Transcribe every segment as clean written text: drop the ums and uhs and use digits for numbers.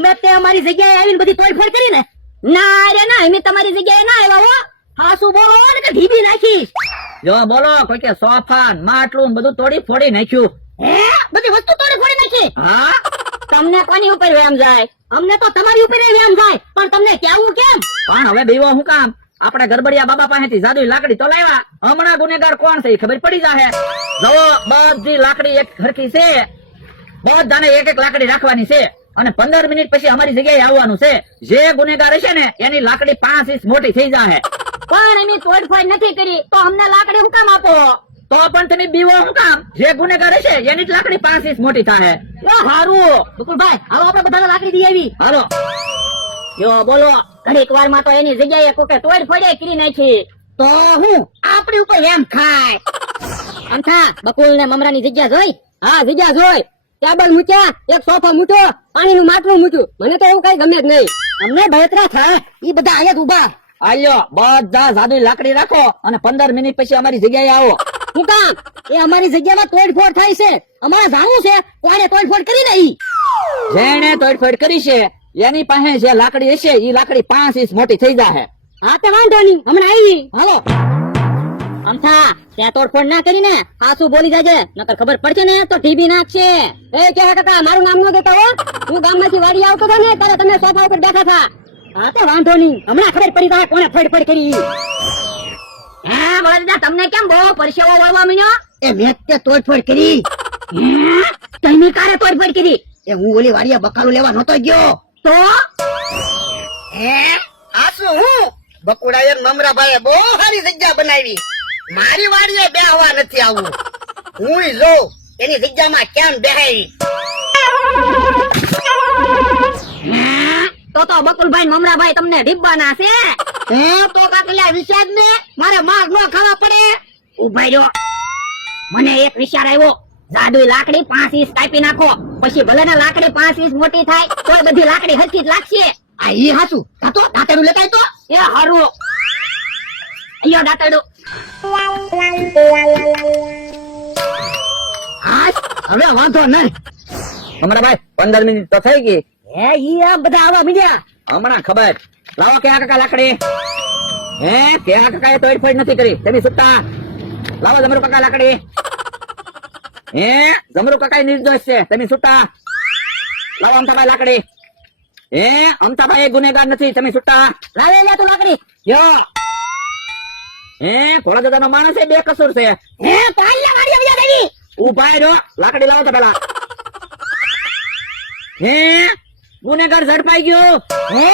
તમે તે અમારી જગ્યાએ આવીને બધી તોડફોડ કરી ને? ના રે ના, અમે તમારી જગ્યાએ ના આવ્યા હો. હા શું બોલો ને કે ઢીબી નાખીશ. જો બોલો કોઈ કે સોફા માટલું બધું તોડી ફોડી નાખ્યું. હે બધી વસ્તુ તોડી ફોડી નાખી? હા તમને કોની ઉપર વેમ જાય? અમને તો તમારી ઉપર વેમ જાય, પણ તમને કેવું કેમ? પણ હવે બીવો હું કામ? આપણે ગરબડિયા બાબા પાસેથી જાદુઈ લાકડી તો લાવ્યા. હમણાં ગુનેગાર કોણ છે એ ખબર પડી જાહે. જુઓ બધી લાકડી એક હરખી છે, બધાને એક એક લાકડી રાખવાની છે અને 15 મિનિટ પછી અમારી જગ્યાએ આવવાનું છે. જે ગુનેગાર હશે ને એની લાકડી 5 ઇંચ મોટી થઈ જાહે. પણ અમે તોડફોડ નથી કરી તો અમને લાકડી હું કામ આપો? તો પણ તમે બીવો હું કામ? જે ગુનેગાર હશે એની જ લાકડી 5 ઇંચ મોટી થાહે. હારું બકુલભાઈ, હાલો આપણે બધાને લાકડી દઈ આવી. હાલો જો બોલો, ઘડીક વાર માં તો એની જગ્યાએ કોકે તોડફોડ કરી નાખી. તો હું આપણી ઉપર એમ ખાય? અમથા બકુલ ને મમરાની જગ્યા જોઈ? હા જગ્યા જોઈ. ટેબલ મૂક્યા, એક સોફો મૂક્યો, પાણીનું માટલું મૂક્યું. મને તો એવું કઈ ગમે જ નહીં. અમને બળતરા થાય ઈ બધા અહીંયા જ ઉભા. આલ્યો બધા જાદુઈ લાકડી રાખો અને 15 મિનિટ પછી અમારી જગ્યાએ આવો. શું કામ? એ અમારી જગ્યામાં તોડફોડ થાય છે. અમારે જાણવું છે કોણે તોડફોડ કરી નહીં. જેણે તોડફોડ કરી છે એની પાસે જે લાકડી હશે એ લાકડી 5 ઇંચ મોટી થઈ જાહે. હા તે વાંધો નહીં, હમણાં આવી. હાલો અમથા ત્યાં તોડફોડ ના કરી ને પાછું બોલી જાજે, નકર ખબર પડશે ને તો ટીબી નાખશે. એ કે કાકા મારું નામ ન દેતા હો. હું ગામમાંથી વાડી આવતો હતો ને ત્યારે તમે સોફા ઉપર બેઠા હતા. હા તો વાંધો નહીં, હમણાં ખબર પડી જાય કોણે ફોડ કરી. હે વળદા, તમને કેમ બહુ પરસેવો વળવા માંડ્યો? એ મેં તે તોડફોડ કરી. તમે કારે તોડફોડ કરી? એ હું ઓલી વાડીએ બકાલું લેવા નતો ગયો તો. હે આ શું? હું બકુડાએ મમરાભાઈએ બહુ સારી જગ્યા બનાવી. મારી વાડીએ બેહવા નથી આવવું. હું જો એની જગ્યામાં કેમ બેહાઈ. તો બકુલભાઈ મમરાભાઈ તમને ઢીબવાના છે. હે તો કાકલિયા વિચાર ને મારે માર નો ખાવા પડે. ઉભા રહ્યો, મને એક વિચાર આવ્યો. જાદુઈ લાકડી 5 ઇંચ કાપી નાખો, પછી ભલે ને લાકડી 5 ઇંચ મોટી થાય તો બધી લાકડી હરખી જ લાગશે. આ ઈ હાસુ કાતો દાંતડું લેતા તો એ હારું. અયો દાંતડું. હા હવે વાંધો નહીં. મમરાભાઈ 15 મિનિટ તો થઈ ગઈ. હે ઈ આ બધા આવવા મીડ્યા. હમણાં ખબર. લાવો કે આ કાકા લાકડી. હે કે આ કાકાએ તોડફોડ નથી કરી. તમે સુતા લાવો જમરૂ કાકા લાકડી. હે જમરૂ કાકા નિર્દોષ છે. તમે સુતા લાવો અમતાભાઈ લાકડી. હે અમતાભાઈ ગુનેગાર નથી. તમે સુતા લાવે લે તું લાકડી. યો હે ઘોડા દાદા નો માણસ છે, બેકસૂર છે. હે પાલ્યા વાડી આવી દેવી. ઉભા રહ્યો, લાકડી લાવો તો પેલા. હે ગુનેગાર ઝડપાઈ ગયો. હે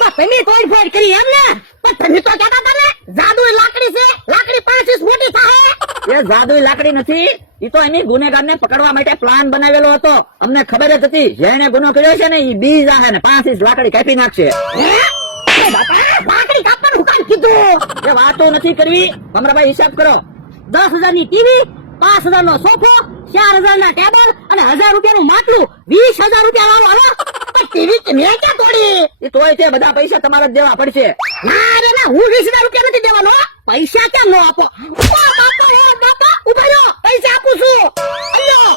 તો તમે તોડફોડ કરી એમ ને? પણ તમે તો કહેતા હતા ને જાદુઈ લાકડી છે, લાકડી 5 ઇંચ મોટી થાય. એ જાદુઈ લાકડી નથી, ઈ તો એની ગુનેગાર ને પકડવા માટે પ્લાન બનાવેલો હતો. અમને ખબર જ હતી જેને ગુનો કર્યો છે ને ઈ બી જાહે ને 5 ઇંચ લાકડી કાપી નાખશે. હે બાપા લાકડી કાપવાનું હું કામ કીધું? એ વાતો નથી કરવી. મમરાભાઈ હિસાબ કરો. 10,000 ની ટીવી, 5,000 નો સોફો, 4,000 ના ટેબલ અને 1,000 રૂપિયાનું માટલું, 20,000 રૂપિયા વાળો હાલો. પણ ટીવી કે મેં ક્યાં તોડી? એ તોય તે બધા પૈસા તમારે જ દેવા પડશે. ના રે ના, હું 20,000 રૂપિયા નથી દેવાનો. પૈસા કેમ ન આપો? બાપા ઉભા રહ્યો, પૈસા આપું છું. અલ્યો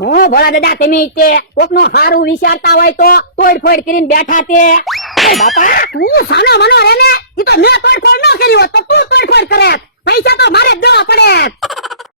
હું ભોળા દાદા, તમે તે કોકનો સારું વિચારતા હોય તો તોડફોડ કરીને બેઠા તે. બાપા તું સાનો મનો રે ને, ઈ તો મેં તોડફોડ ન કરી હોત તો તું તોડફોડ કરે. પૈસા તો મારે જ દેવા પડે.